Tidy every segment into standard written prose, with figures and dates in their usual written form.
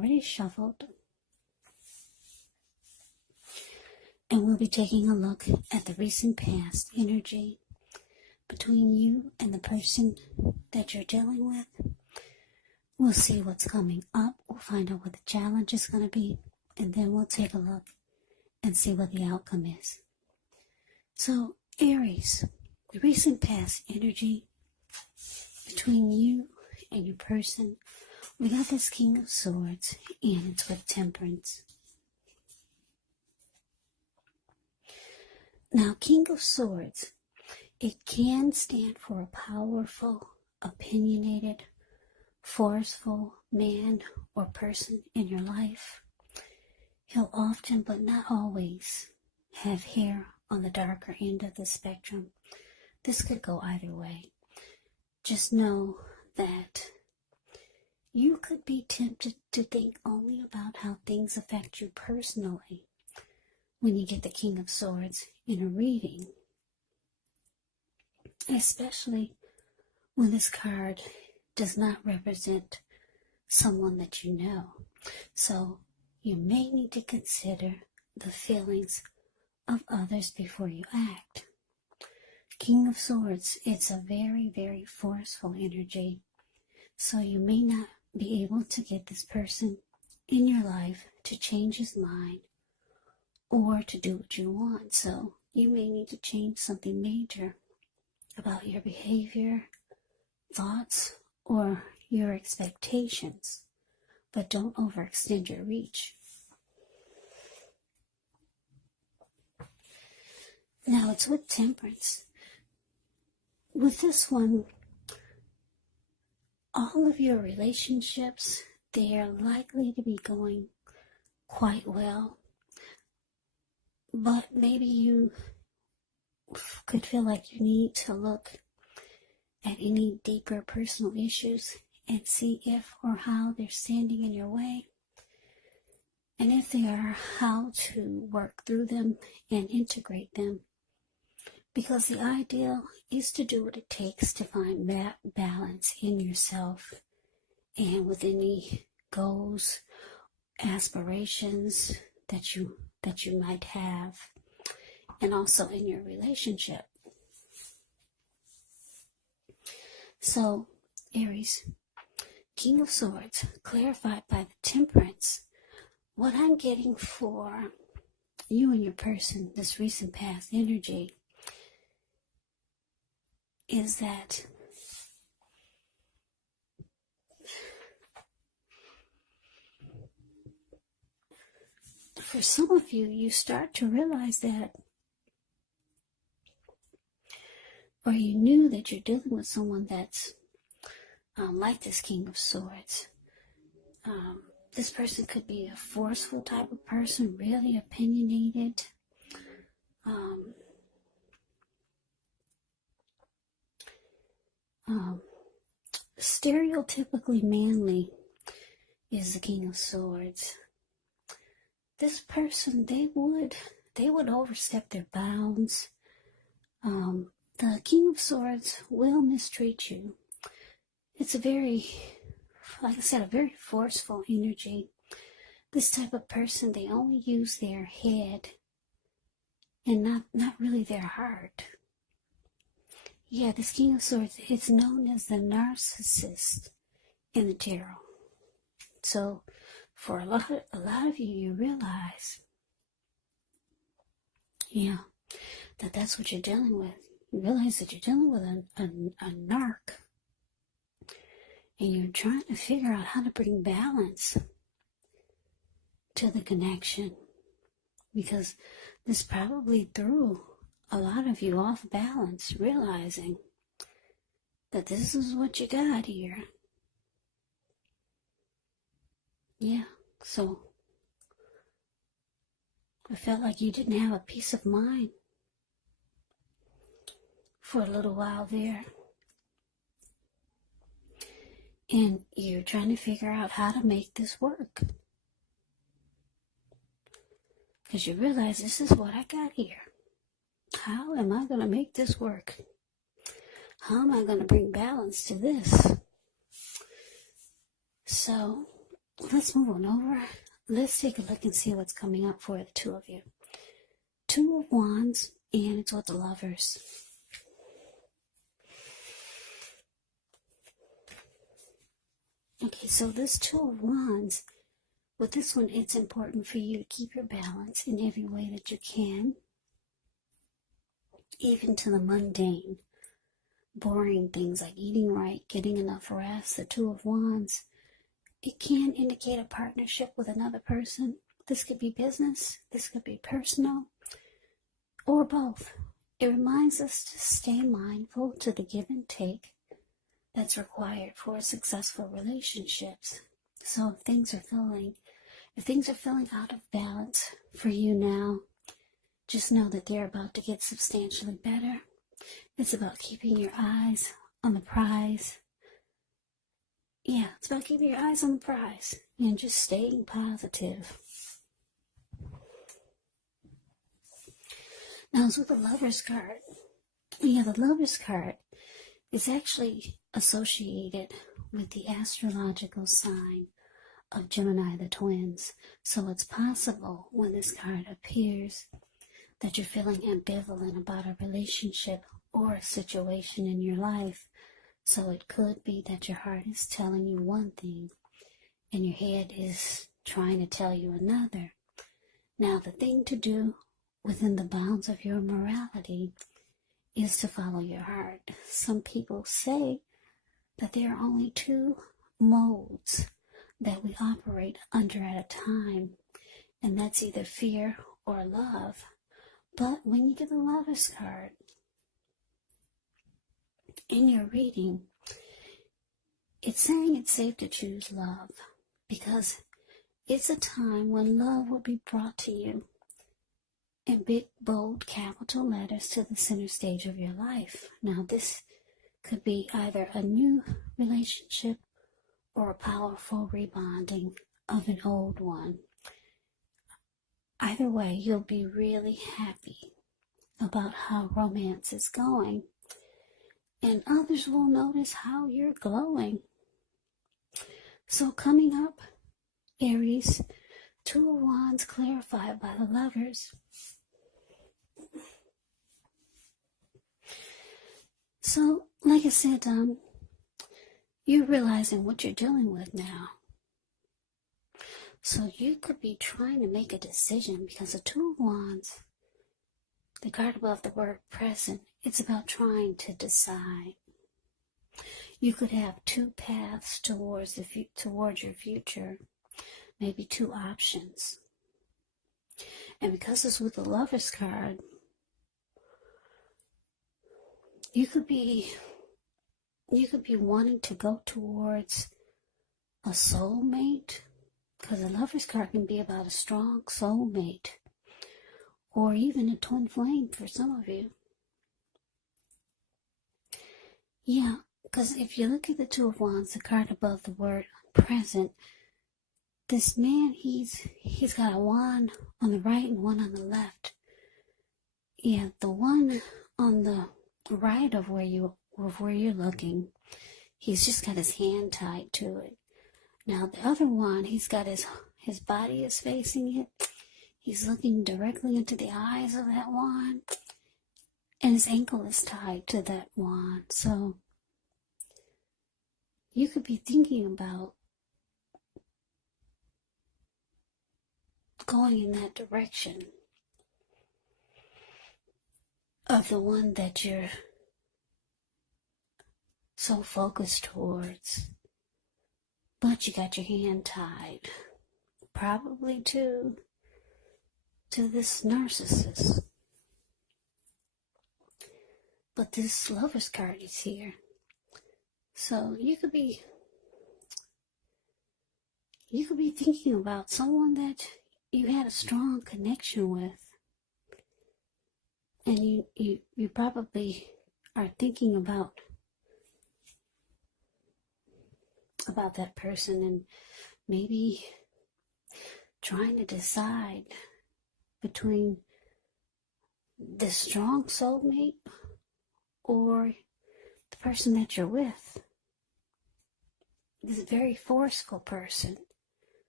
already shuffled. And we'll be taking a look at the recent past energy between you and the person that you're dealing with. We'll see what's coming up. We'll find out what the challenge is going to be. And then we'll take a look and see what the outcome is. So, Aries, the recent past energy between you and your person. We got this King of Swords, and it's with Temperance. Now, King of Swords, it can stand for a powerful, opinionated, forceful man or person in your life. He'll often, but not always, have hair on the darker end of the spectrum. This could go either way. Just know that you could be tempted to think only about how things affect you personally when you get the King of Swords in a reading, especially when this card does not represent someone that you know. So you may need to consider the feelings of others before you act. King of Swords, it's a very, very forceful energy. So you may not be able to get this person in your life to change his mind or to do what you want. So you may need to change something major about your behavior, thoughts, or your expectations. But don't overextend your reach. Now it's with Temperance. With this one, all of your relationships, they are likely to be going quite well. But maybe you could feel like you need to look at any deeper personal issues and see if or how they're standing in your way. And if they are, how to work through them and integrate them. Because the ideal is to do what it takes to find that balance in yourself and with any goals, aspirations that you might have, and also in your relationship. So, Aries, King of Swords, clarified by the Temperance. What I'm getting for you and your person, this recent past energy, is that for some of you, you start to realize that, or you knew that you're dealing with someone that's like this King of Swords. This person could be a forceful type of person, really opinionated. Stereotypically manly is the King of Swords. This person, they would overstep their bounds. The King of Swords will mistreat you. It's a very, like I said, a very forceful energy. This type of person, they only use their head and not really their heart. Yeah, this King of Swords, it's known as the narcissist in the tarot. So, for a lot of you, you realize, that's what you're dealing with. You realize that you're dealing with a narc, and you're trying to figure out how to bring balance to the connection, because this probably threw a lot of you off balance, realizing that this is what you got here. Yeah, so I felt like you didn't have a peace of mind for a little while there. And you're trying to figure out how to make this work. Because you realize this is what I got here. How am I going to make this work? How am I going to bring balance to this? So, let's move on over. Let's take a look and see what's coming up for the two of you. Two of Wands, and it's with the Lovers. Okay, so this Two of Wands, with this one, it's important for you to keep your balance in every way that you can, even to the mundane, boring things like eating right, getting enough rest. The Two of Wands, it can indicate a partnership with another person. This could be business, this could be personal, or both. It reminds us to stay mindful to the give and take that's required for successful relationships. So if things are feeling out of balance for you now, just know that they're about to get substantially better. It's about keeping your eyes on the prize. Yeah, it's about keeping your eyes on the prize and just staying positive. Now, it's with the Lovers card. Yeah, the Lovers card is actually associated with the astrological sign of Gemini, the twins. So it's possible when this card appears that you're feeling ambivalent about a relationship or a situation in your life. So it could be that your heart is telling you one thing and your head is trying to tell you another. Now, the thing to do within the bounds of your morality is to follow your heart. Some people say that there are only two modes that we operate under at a time, and that's either fear or love. But when you get the Lovers card in your reading, it's saying it's safe to choose love because it's a time when love will be brought to you in big, bold, capital letters to the center stage of your life. Now, this could be either a new relationship or a powerful rebonding of an old one. Either way, you'll be really happy about how romance is going, and others will notice how you're glowing. So coming up, Aries, Two of Wands clarified by the Lovers. So, like I said, you're realizing what you're dealing with now. So you could be trying to make a decision because the Two of Wands, the card above the word present, it's about trying to decide. You could have two paths towards your future, maybe two options. And because it's with the Lovers card, you could be wanting to go towards a soulmate, because the Lovers card can be about a strong soulmate, or even a twin flame for some of you. Yeah, because if you look at the Two of Wands, the card above the word present, this man, he's got a wand on the right and one on the left. Yeah, the one on the right of where you're looking, he's just got his hand tied to it. Now the other one, he's got his body is facing it. He's looking directly into the eyes of that wand, and his ankle is tied to that wand. So you could be thinking about going in that direction of the one that you're so focused towards, but you got your hand tied, probably to this narcissist. But this Lovers card is here. So you could be thinking about someone that you had a strong connection with. And you probably are thinking about that person and maybe trying to decide between this strong soulmate or the person that you're with. This very forceful person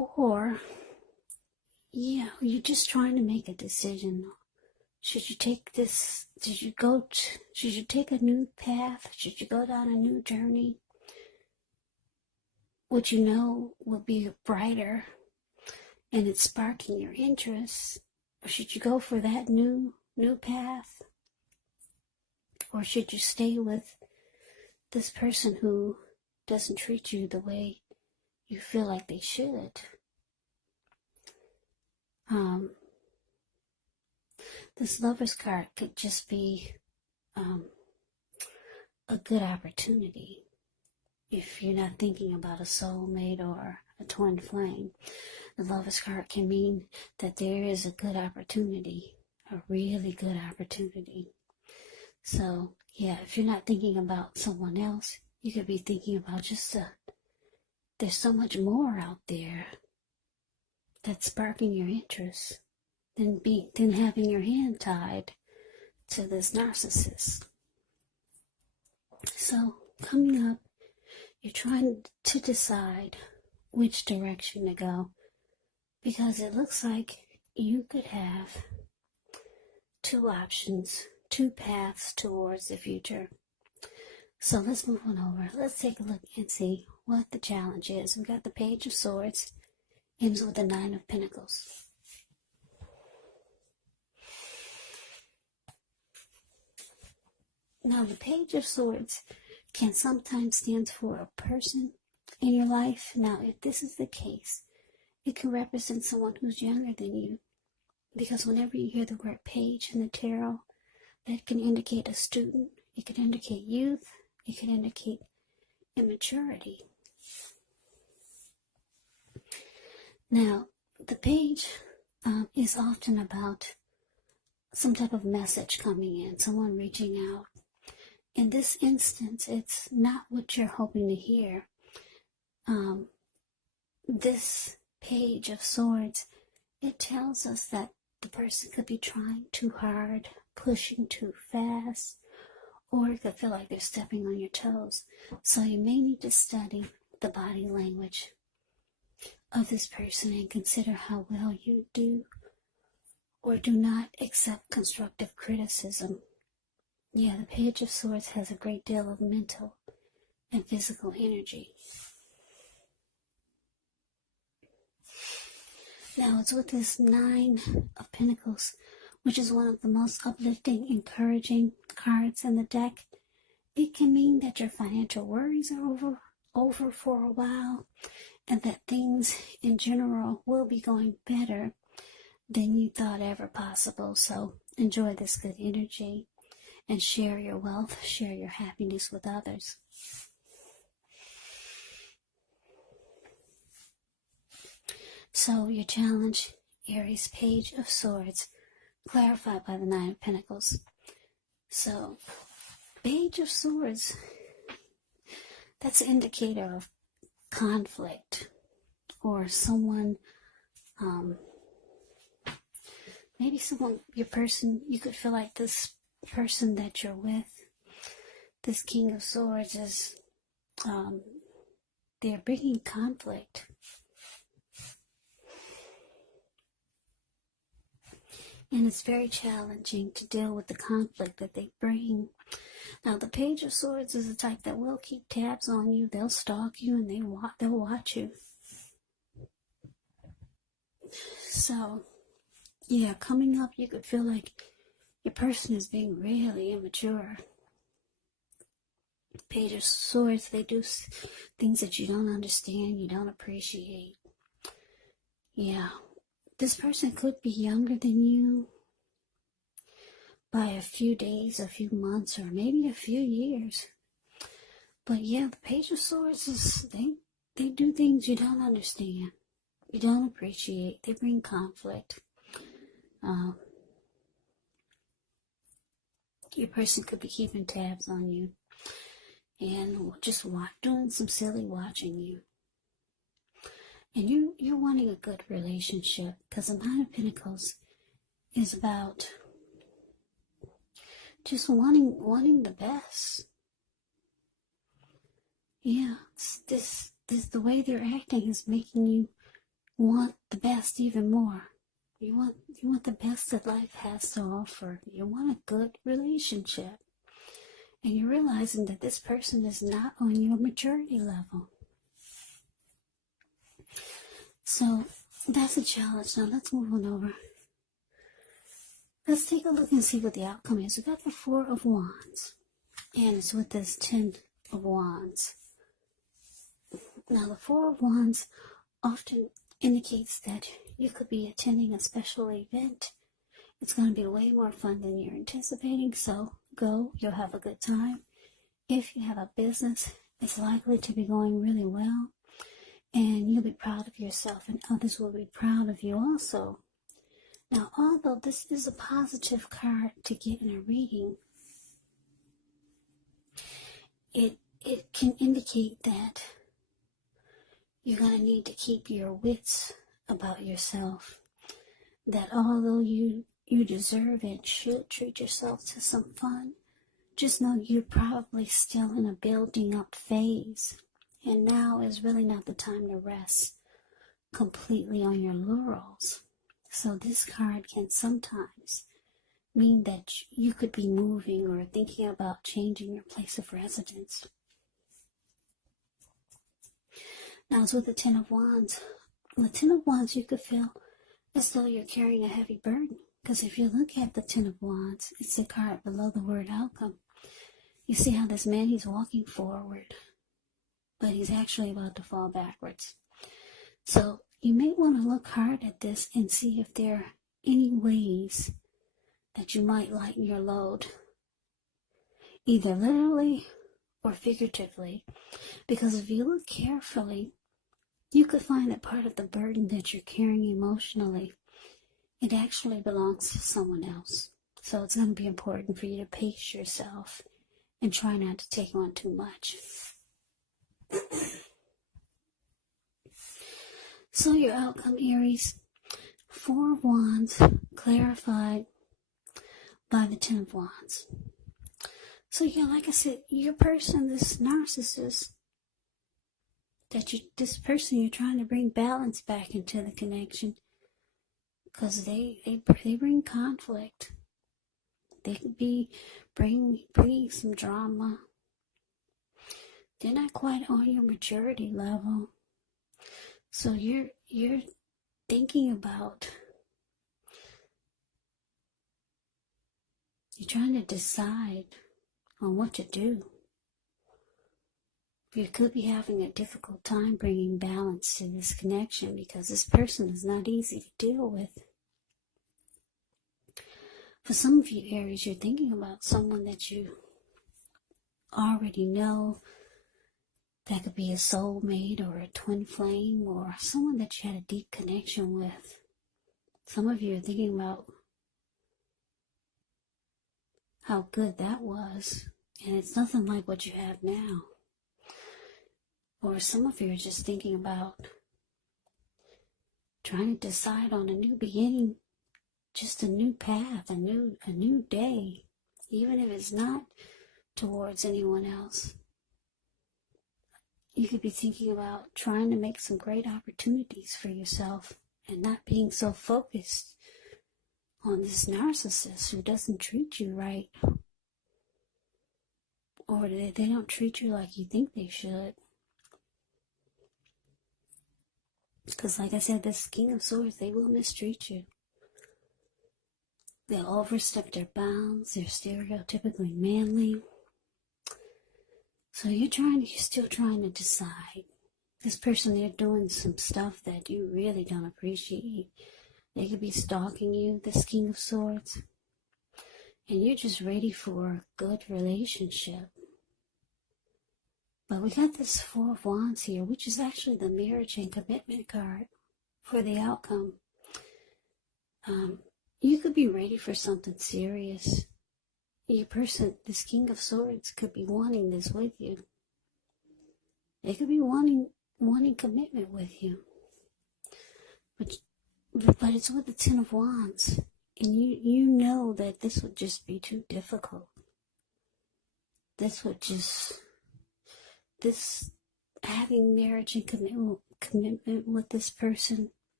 Or, yeah, you're just trying to make a decision. Should you take this, should you take a new path? Should you go down a new journey? What you know will be brighter and it's sparking your interest? Or should you go for that new path? Or should you stay with this person who doesn't treat you the way you feel like they should? This Lover's card could just be a good opportunity if you're not thinking about a soulmate or a twin flame. The Lover's card can mean that there is a good opportunity, a really good opportunity. So, yeah, if you're not thinking about someone else, you could be thinking about just there's so much more out there that's sparking your interest than having your hand tied to this narcissist. So, coming up, you're trying to decide which direction to go, because it looks like you could have two options, two paths towards the future. So let's move on over. Let's take a look and see what the challenge is. We got the Page of Swords, ends with the Nine of Pentacles. Now, the Page of Swords can sometimes stand for a person in your life. Now, if this is the case, it can represent someone who's younger than you. Because whenever you hear the word page in the tarot, that can indicate a student, it can indicate youth, it can indicate immaturity. Now, the page is often about some type of message coming in, someone reaching out. In this instance, it's not what you're hoping to hear. This Page of Swords, it tells us that the person could be trying too hard, pushing too fast, or it could feel like they're stepping on your toes. So you may need to study the body language of this person and consider how well you do or do not accept constructive criticism. Yeah, the Page of Swords has a great deal of mental and physical energy. Now it's with this Nine of Pentacles, which is one of the most uplifting, encouraging cards in the deck. It can mean that your financial worries are over for a while, and that things in general will be going better than you thought ever possible. So enjoy this good energy and share your wealth, share your happiness with others. So your challenge, Aries, Page of Swords, clarified by the Nine of Pentacles. So, Page of Swords, that's an indicator of conflict, or someone, maybe someone, your person, you could feel like this person that you're with, this King of Swords is, they're bringing conflict. And it's very challenging to deal with the conflict that they bring. Now, the Page of Swords is the type that will keep tabs on you. They'll stalk you and they'll watch you. So, yeah, coming up, you could feel like your person is being really immature. Page of Swords, they do things that you don't understand, you don't appreciate. Yeah. This person could be younger than you by a few days, a few months, or maybe a few years. But yeah, the Page of Swords is, they do things you don't understand, you don't appreciate. They bring conflict. Your person could be keeping tabs on you and just doing some silly watching you. And you're wanting a good relationship, because the Nine of Pentacles is about just wanting the best. Yeah, this the way they're acting is making you want the best even more. You want the best that life has to offer. You want a good relationship. And you're realizing that this person is not on your maturity level. So that's a challenge. Now let's move on over. Let's take a look and see what the outcome is. We got the Four of Wands. And it's with this 10 of Wands. Now the Four of Wands often indicates that you could be attending a special event. It's going to be way more fun than you're anticipating, so go, you'll have a good time. If you have a business, it's likely to be going really well, and you'll be proud of yourself, and others will be proud of you also. Now, although this is a positive card to get in a reading, it can indicate that you're going to need to keep your wits about yourself. That although you deserve and should treat yourself to some fun, just know you're probably still in a building up phase. And now is really not the time to rest completely on your laurels. So this card can sometimes mean that you could be moving or thinking about changing your place of residence. Now it's with the 10 of Wands. The 10 of Wands, you could feel as though you're carrying a heavy burden. Because if you look at the 10 of Wands, it's a card below the word outcome. You see how this man, he's walking forward, but he's actually about to fall backwards. So you may want to look hard at this and see if there are any ways that you might lighten your load, either literally or figuratively. Because if you look carefully, you could find that part of the burden that you're carrying emotionally, it actually belongs to someone else. So it's going to be important for you to pace yourself and try not to take on too much. So your outcome, Aries, 4 of Wands clarified by the 10 of Wands. So yeah, like I said, your person, this narcissist, this person you're trying to bring balance back into the connection, because they bring conflict. They could be bringing some drama. They're not quite on your maturity level. So you're thinking about, you're trying to decide on what to do. You could be having a difficult time bringing balance to this connection because this person is not easy to deal with. For some of you, Aries, you're thinking about someone that you already know. That could be a soulmate or a twin flame or someone that you had a deep connection with. Some of you are thinking about how good that was, and it's nothing like what you have now. Or some of you are just thinking about trying to decide on a new beginning, just a new path, a new day, even if it's not towards anyone else. You could be thinking about trying to make some great opportunities for yourself and not being so focused on this narcissist who doesn't treat you right, or they don't treat you like you think they should. Because like I said, this King of Swords, they will mistreat you. They'll overstep their bounds. They're stereotypically manly. So you're still trying to decide. This person, they're doing some stuff that you really don't appreciate. They could be stalking you, this King of Swords. And you're just ready for a good relationship. But we got this 4 of Wands here, which is actually the marriage and commitment card for the outcome. You could be ready for something serious. Your person, this King of Swords, could be wanting this with you. They could be wanting commitment with you. But it's with the 10 of Wands. And you know that this would just be too difficult. This having marriage and commitment with this person,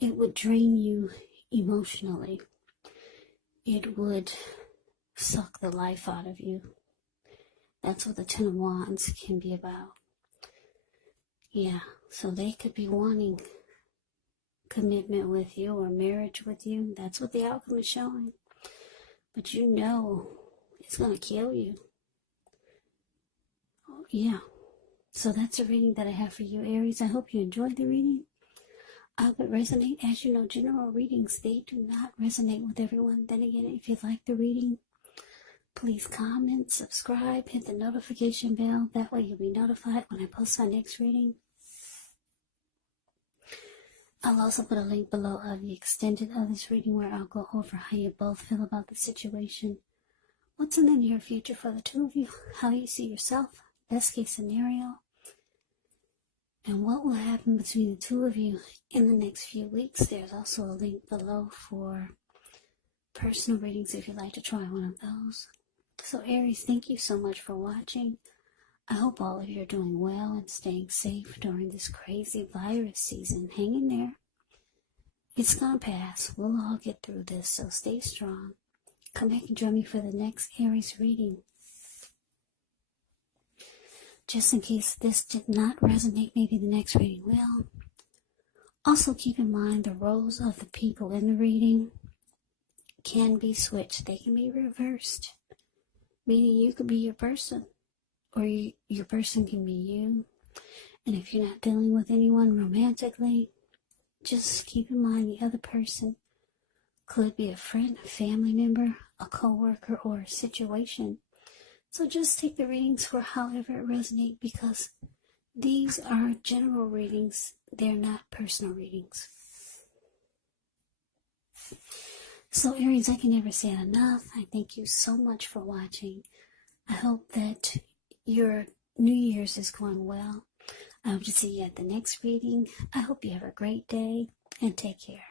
it would drain you emotionally. It would suck the life out of you. That's what the Ten of Wands can be about. Yeah, so they could be wanting commitment with you or marriage with you. That's what the outcome is showing. But you know it's going to kill you. Yeah. So that's a reading that I have for you, Aries. I hope you enjoyed the reading. I hope it resonates. As you know, general readings, they do not resonate with everyone. Then again, if you like the reading, please comment, subscribe, hit the notification bell. That way you'll be notified when I post my next reading. I'll also put a link below of the extended of this reading where I'll go over how you both feel about the situation. What's in the near future for the two of you? How you see yourself? Best case scenario. And what will happen between the two of you in the next few weeks? There's also a link below for personal readings if you'd like to try one of those. So Aries, thank you so much for watching. I hope all of you are doing well and staying safe during this crazy virus season. Hang in there. It's gonna pass. We'll all get through this, so stay strong. Come back and join me for the next Aries reading. Just in case this did not resonate, maybe the next reading will. Also keep in mind the roles of the people in the reading can be switched. They can be reversed. Meaning you could be your person. Or your person can be you. And if you're not dealing with anyone romantically, just keep in mind the other person could be a friend, a family member, a co-worker, or a situation. So just take the readings for however it resonates, because these are general readings. They're not personal readings. So Aries, I can never say it enough. I thank you so much for watching. I hope that your New Year's is going well. I hope to see you at the next reading. I hope you have a great day and take care.